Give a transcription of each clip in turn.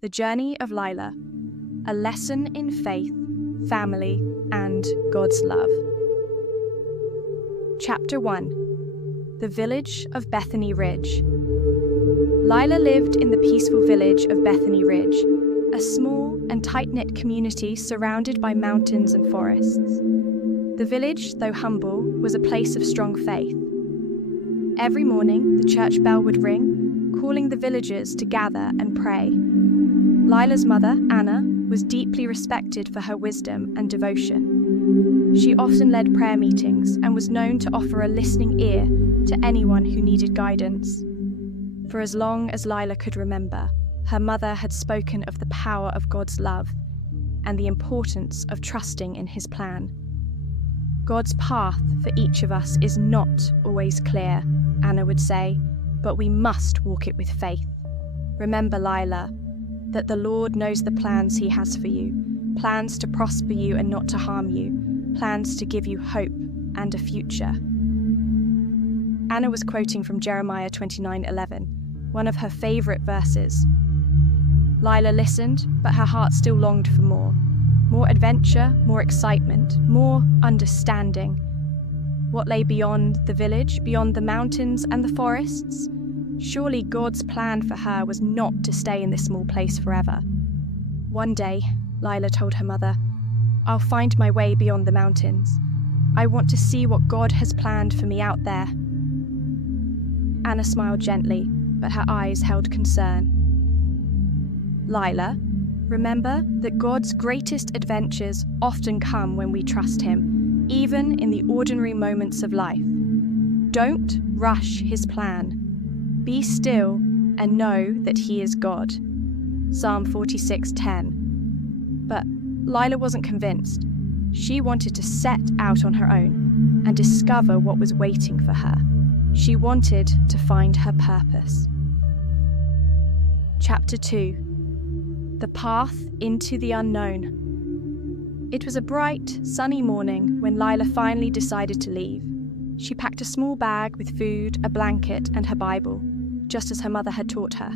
The Journey of Lila, a lesson in faith, family, and God's love. Chapter 1. The Village of Bethany Ridge. Lila lived in the peaceful village of Bethany Ridge, a small and tight-knit community surrounded by mountains and forests. The village, though humble, was a place of strong faith. Every morning, the church bell would ring, calling the villagers to gather and pray. Lila's mother, Anna, was deeply respected for her wisdom and devotion. She often led prayer meetings and was known to offer a listening ear to anyone who needed guidance. For as long as Lila could remember, her mother had spoken of the power of God's love and the importance of trusting in His plan. God's path for each of us is not always clear, Anna would say, but we must walk it with faith. Remember, Lila, that the Lord knows the plans He has for you, plans to prosper you and not to harm you, plans to give you hope and a future. Anna was quoting from Jeremiah 29:11, one of her favourite verses. Lila listened, but her heart still longed for more. More adventure, more excitement, more understanding. What lay beyond the village, beyond the mountains and the forests? Surely God's plan for her was not to stay in this small place forever. One day, Lila told her mother, "I'll find my way beyond the mountains. I want to see what God has planned for me out there." Anna smiled gently, but her eyes held concern. "Lila, remember that God's greatest adventures often come when we trust Him, even in the ordinary moments of life. Don't rush His plan. Be still and know that He is God." Psalm 46:10. But Lila wasn't convinced. She wanted to set out on her own and discover what was waiting for her. She wanted to find her purpose. Chapter 2. The Path into the Unknown. It was a bright, sunny morning when Lila finally decided to leave. She packed a small bag with food, a blanket, and her Bible, just as her mother had taught her.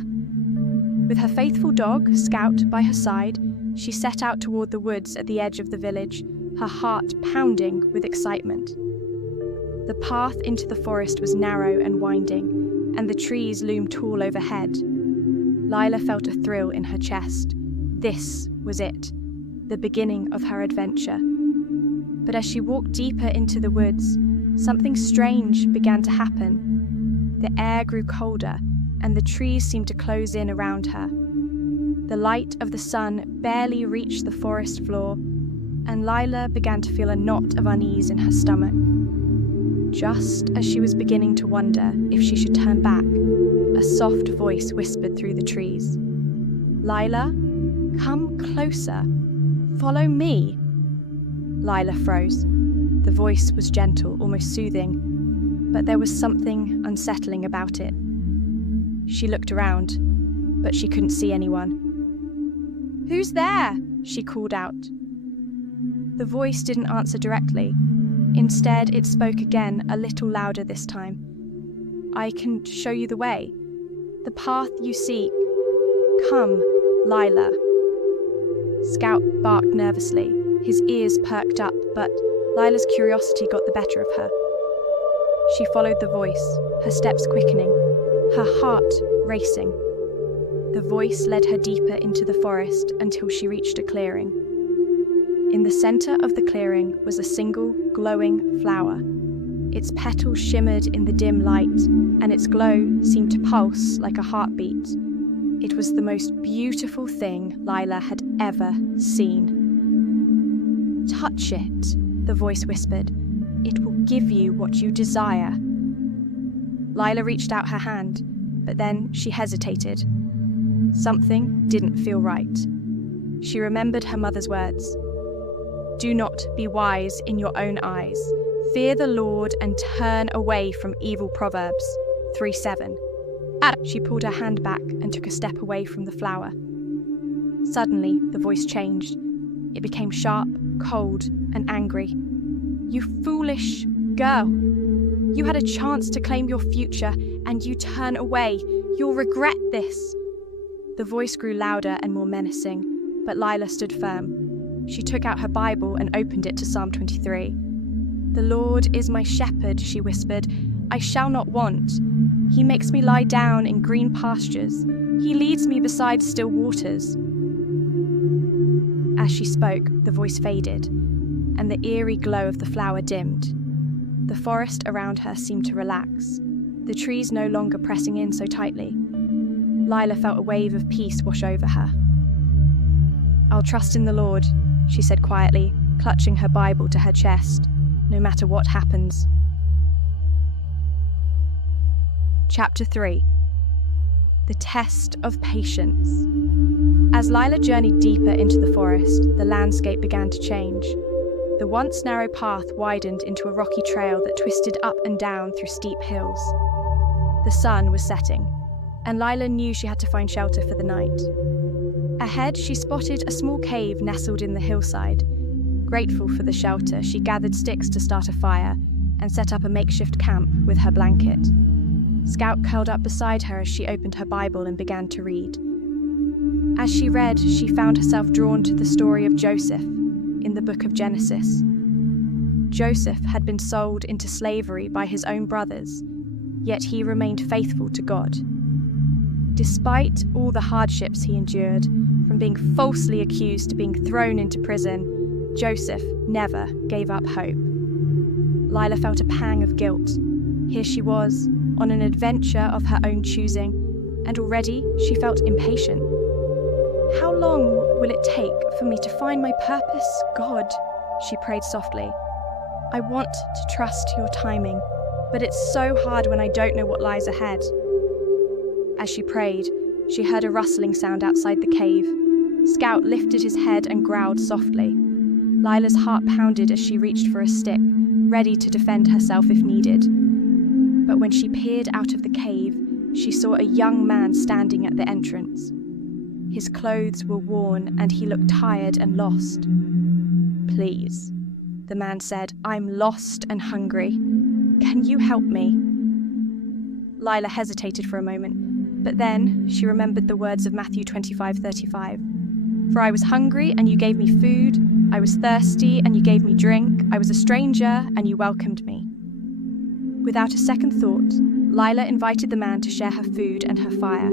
With her faithful dog, Scout, by her side, she set out toward the woods at the edge of the village, her heart pounding with excitement. The path into the forest was narrow and winding, and the trees loomed tall overhead. Lila felt a thrill in her chest. This was it, the beginning of her adventure. But as she walked deeper into the woods, something strange began to happen. The air grew colder, and the trees seemed to close in around her. The light of the sun barely reached the forest floor, and Lila began to feel a knot of unease in her stomach. Just as she was beginning to wonder if she should turn back, a soft voice whispered through the trees. "Lila, come closer. Follow me." Lila froze. The voice was gentle, almost soothing, but there was something unsettling about it. She looked around, but she couldn't see anyone. "Who's there?" she called out. The voice didn't answer directly. Instead, it spoke again, a little louder this time. "I can show you the way. The path you seek. Come, Lila." Scout barked nervously, his ears perked up, but Lila's curiosity got the better of her. She followed the voice, her steps quickening, her heart racing. The voice led her deeper into the forest until she reached a clearing. In the center of the clearing was a single, glowing flower. Its petals shimmered in the dim light, and its glow seemed to pulse like a heartbeat. It was the most beautiful thing Lila had ever seen. "Touch it," the voice whispered. "It will give you what you desire." Lila reached out her hand, but then she hesitated. Something didn't feel right. She remembered her mother's words. "Do not be wise in your own eyes. Fear the Lord and turn away from evil." Proverbs 3:7. She pulled her hand back and took a step away from the flower. Suddenly, the voice changed. It became sharp, cold, and angry. "You foolish girl! You had a chance to claim your future, and you turn away. You'll regret this." The voice grew louder and more menacing, but Lila stood firm. She took out her Bible and opened it to Psalm 23. "The Lord is my shepherd," she whispered. "I shall not want. He makes me lie down in green pastures. He leads me beside still waters." As she spoke, the voice faded, and the eerie glow of the flower dimmed. The forest around her seemed to relax, the trees no longer pressing in so tightly. Lila felt a wave of peace wash over her. "I'll trust in the Lord," she said quietly, clutching her Bible to her chest, "no matter what happens." Chapter 3. The Test of Patience. As Lila journeyed deeper into the forest, the landscape began to change. The once narrow path widened into a rocky trail that twisted up and down through steep hills. The sun was setting, and Lila knew she had to find shelter for the night. Ahead, she spotted a small cave nestled in the hillside. Grateful for the shelter, she gathered sticks to start a fire and set up a makeshift camp with her blanket. Scout curled up beside her as she opened her Bible and began to read. As she read, she found herself drawn to the story of Joseph in the book of Genesis. Joseph had been sold into slavery by his own brothers, yet he remained faithful to God. Despite all the hardships he endured, from being falsely accused to being thrown into prison, Joseph never gave up hope. Lila felt a pang of guilt. Here she was, on an adventure of her own choosing, and already she felt impatient. "How long will it take for me to find my purpose, God?" she prayed softly. "I want to trust your timing, but it's so hard when I don't know what lies ahead." As she prayed, she heard a rustling sound outside the cave. Scout lifted his head and growled softly. Lila's heart pounded as she reached for a stick, ready to defend herself if needed. But when she peered out of the cave, she saw a young man standing at the entrance. His clothes were worn and he looked tired and lost. "Please," the man said, "I'm lost and hungry. Can you help me?" Lila hesitated for a moment, but then she remembered the words of Matthew 25:35. "For I was hungry and you gave me food, I was thirsty and you gave me drink, I was a stranger and you welcomed me." Without a second thought, Lila invited the man to share her food and her fire.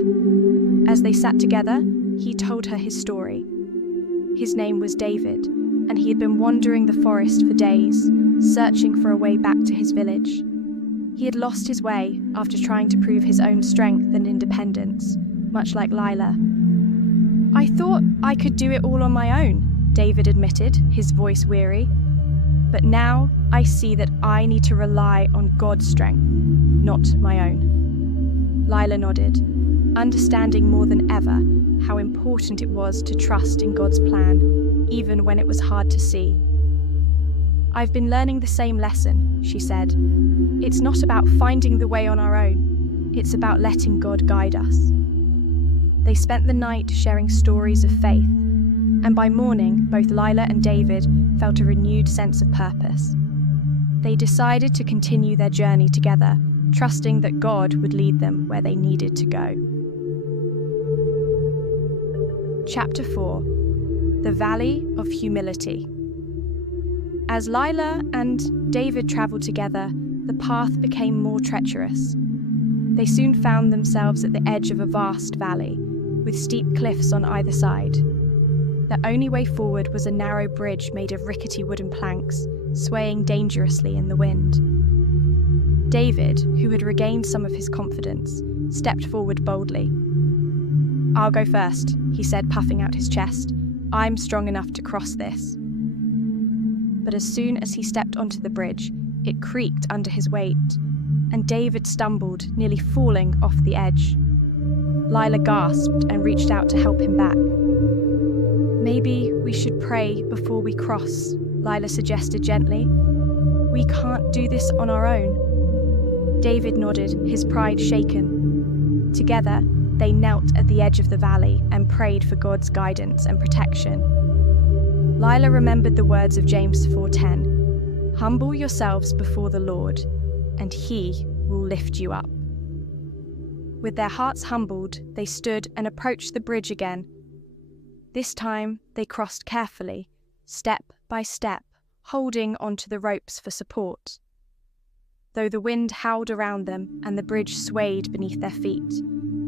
As they sat together, he told her his story. His name was David, and he had been wandering the forest for days, searching for a way back to his village. He had lost his way after trying to prove his own strength and independence, much like Lila. "I thought I could do it all on my own," David admitted, his voice weary. "But now I see that I need to rely on God's strength, not my own." Lila nodded, understanding more than ever how important it was to trust in God's plan, even when it was hard to see. "I've been learning the same lesson," she said. "It's not about finding the way on our own, it's about letting God guide us." They spent the night sharing stories of faith, and by morning, both Lila and David felt a renewed sense of purpose. They decided to continue their journey together, trusting that God would lead them where they needed to go. Chapter 4. The Valley of Humility. As Lila and David travelled together, the path became more treacherous. They soon found themselves at the edge of a vast valley, with steep cliffs on either side. The only way forward was a narrow bridge made of rickety wooden planks, swaying dangerously in the wind. David, who had regained some of his confidence, stepped forward boldly. "I'll go first," he said, puffing out his chest. "I'm strong enough to cross this." But as soon as he stepped onto the bridge, it creaked under his weight, and David stumbled, nearly falling off the edge. Lila gasped and reached out to help him back. "Maybe we should pray before we cross," Lila suggested gently. "We can't do this on our own." David nodded, his pride shaken. Together, they knelt at the edge of the valley and prayed for God's guidance and protection. Lila remembered the words of James 4:10, "Humble yourselves before the Lord, and He will lift you up." With their hearts humbled, they stood and approached the bridge again. This time, they crossed carefully, step by step, holding onto the ropes for support. Though the wind howled around them and the bridge swayed beneath their feet,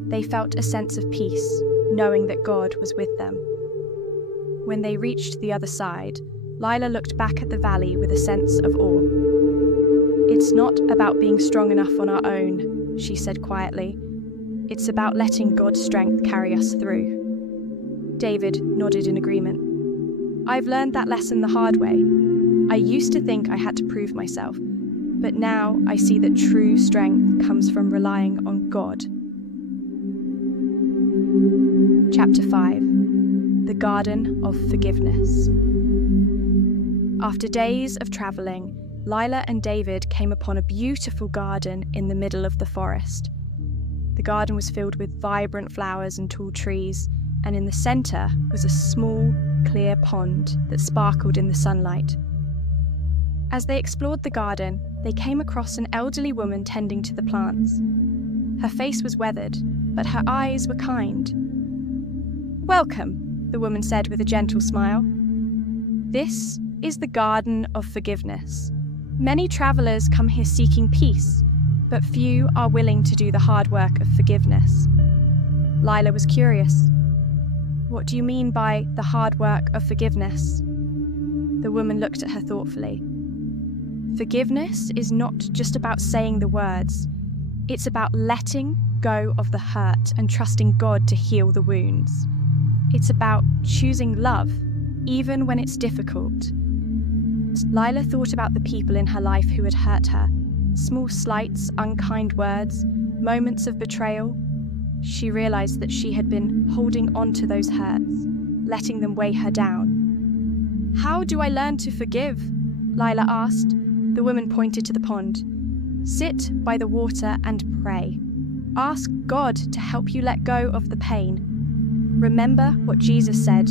they felt a sense of peace, knowing that God was with them. When they reached the other side, Lila looked back at the valley with a sense of awe. "It's not about being strong enough on our own," she said quietly. "It's about letting God's strength carry us through." David nodded in agreement. "I've learned that lesson the hard way. I used to think I had to prove myself, but now I see that true strength comes from relying on God." Chapter 5. The Garden of Forgiveness. After days of travelling, Lila and David came upon a beautiful garden in the middle of the forest. The garden was filled with vibrant flowers and tall trees, and in the centre was a small, clear pond that sparkled in the sunlight. As they explored the garden, they came across an elderly woman tending to the plants. Her face was weathered, but her eyes were kind. "Welcome," the woman said with a gentle smile. "This is the Garden of Forgiveness. Many travellers come here seeking peace, but few are willing to do the hard work of forgiveness." Lila was curious. "What do you mean by the hard work of forgiveness?" The woman looked at her thoughtfully. "Forgiveness is not just about saying the words. It's about letting go of the hurt and trusting God to heal the wounds. It's about choosing love, even when it's difficult." Lila thought about the people in her life who had hurt her. Small slights, unkind words, moments of betrayal. She realized that she had been holding on to those hurts, letting them weigh her down. "How do I learn to forgive?" Lila asked. The woman pointed to the pond. "Sit by the water and pray. Ask God to help you let go of the pain. Remember what Jesus said,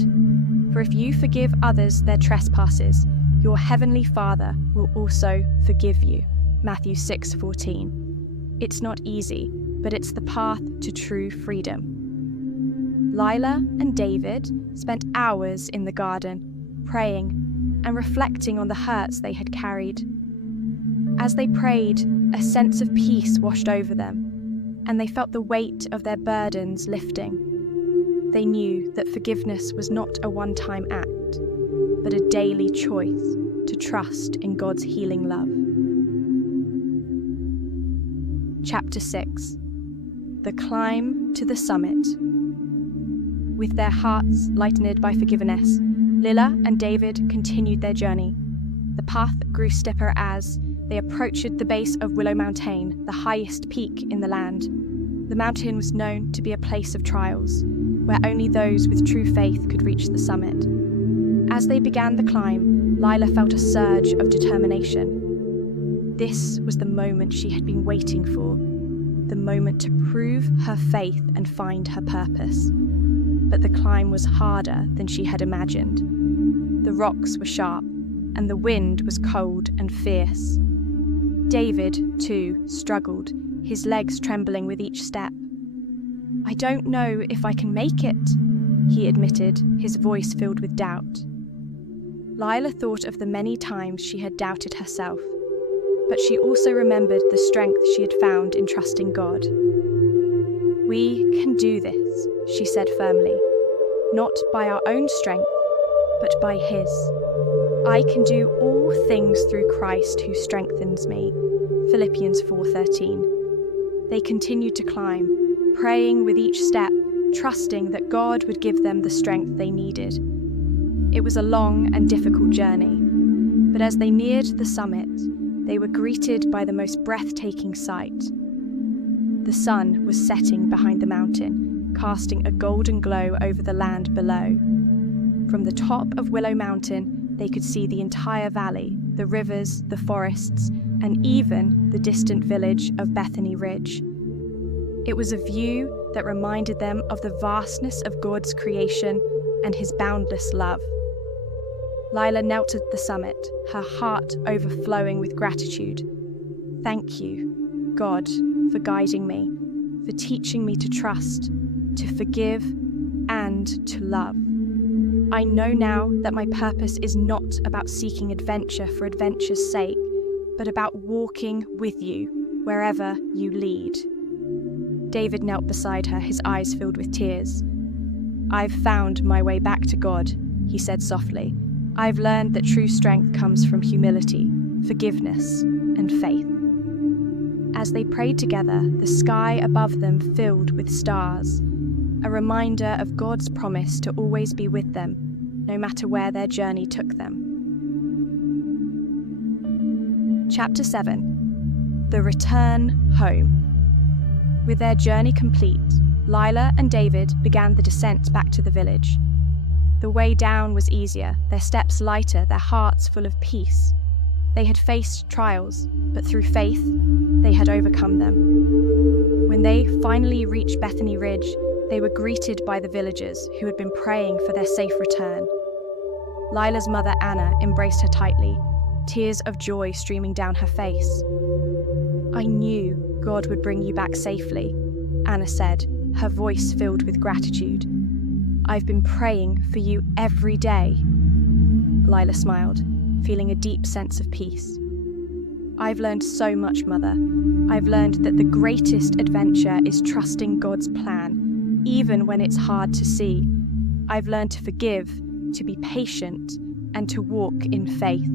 for if you forgive others their trespasses, your heavenly Father will also forgive you." Matthew 6:14. It's not easy, but it's the path to true freedom. Lila and David spent hours in the garden, praying and reflecting on the hurts they had carried. As they prayed, a sense of peace washed over them, and they felt the weight of their burdens lifting. They knew that forgiveness was not a one-time act, but a daily choice to trust in God's healing love. Chapter 6. The Climb to the Summit. With their hearts lightened by forgiveness, Lila and David continued their journey. The path grew steeper as they approached the base of Willow Mountain, the highest peak in the land. The mountain was known to be a place of trials, where only those with true faith could reach the summit. As they began the climb, Lila felt a surge of determination. This was the moment she had been waiting for, the moment to prove her faith and find her purpose. But the climb was harder than she had imagined. The rocks were sharp, and the wind was cold and fierce. David, too, struggled, his legs trembling with each step. "I don't know if I can make it," he admitted, his voice filled with doubt. Lila thought of the many times she had doubted herself, but she also remembered the strength she had found in trusting God. "We can do this," she said firmly, "not by our own strength, but by His. I can do all things through Christ who strengthens me." Philippians 4:13. They continued to climb, praying with each step, trusting that God would give them the strength they needed. It was a long and difficult journey, but as they neared the summit, they were greeted by the most breathtaking sight. The sun was setting behind the mountain, casting a golden glow over the land below. From the top of Willow Mountain, they could see the entire valley, the rivers, the forests, and even the distant village of Bethany Ridge. It was a view that reminded them of the vastness of God's creation and His boundless love. Lila knelt at the summit, her heart overflowing with gratitude. "Thank you, God, for guiding me, for for teaching me to trust, to forgive, and to love. I know now that my purpose is not about seeking adventure for adventure's sake, but about walking with you wherever you lead. David knelt beside her, his eyes filled with tears. "I've found my way back to God," he said softly. "I've learned that true strength comes from humility, forgiveness, and faith." As they prayed together, the sky above them filled with stars, a reminder of God's promise to always be with them, no matter where their journey took them. Chapter 7. The Return Home. With their journey complete, Lila and David began the descent back to the village. The way down was easier, their steps lighter, their hearts full of peace. They had faced trials, but through faith, they had overcome them. When they finally reached Bethany Ridge, they were greeted by the villagers who had been praying for their safe return. Lila's mother, Anna, embraced her tightly, tears of joy streaming down her face. "I knew God would bring you back safely," Anna said, her voice filled with gratitude. "I've been praying for you every day." Lila smiled, feeling a deep sense of peace. "I've learned so much, Mother. I've learned that the greatest adventure is trusting God's plan, even when it's hard to see. I've learned to forgive, to be patient, and to walk in faith."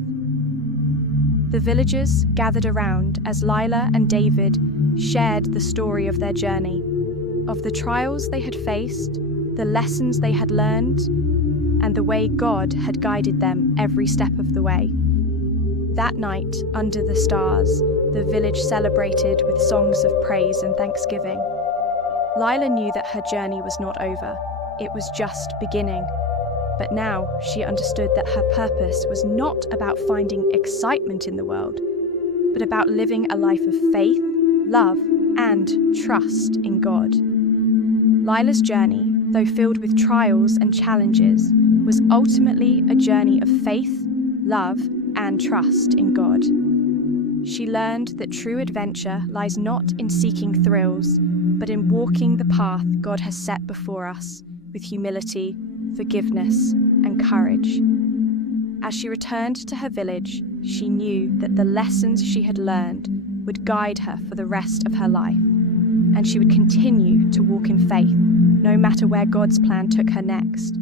The villagers gathered around as Lila and David shared the story of their journey, of the trials they had faced, the lessons they had learned, and the way God had guided them every step of the way. That night, under the stars, the village celebrated with songs of praise and thanksgiving. Lila knew that her journey was not over, it was just beginning. But now she understood that her purpose was not about finding excitement in the world, but about living a life of faith, love, and trust in God. Lila's journey, though filled with trials and challenges, was ultimately a journey of faith, love, and trust in God. She learned that true adventure lies not in seeking thrills, but in walking the path God has set before us with humility, forgiveness, and courage. As she returned to her village, she knew that the lessons she had learned would guide her for the rest of her life, and she would continue to walk in faith, no matter where God's plan took her next,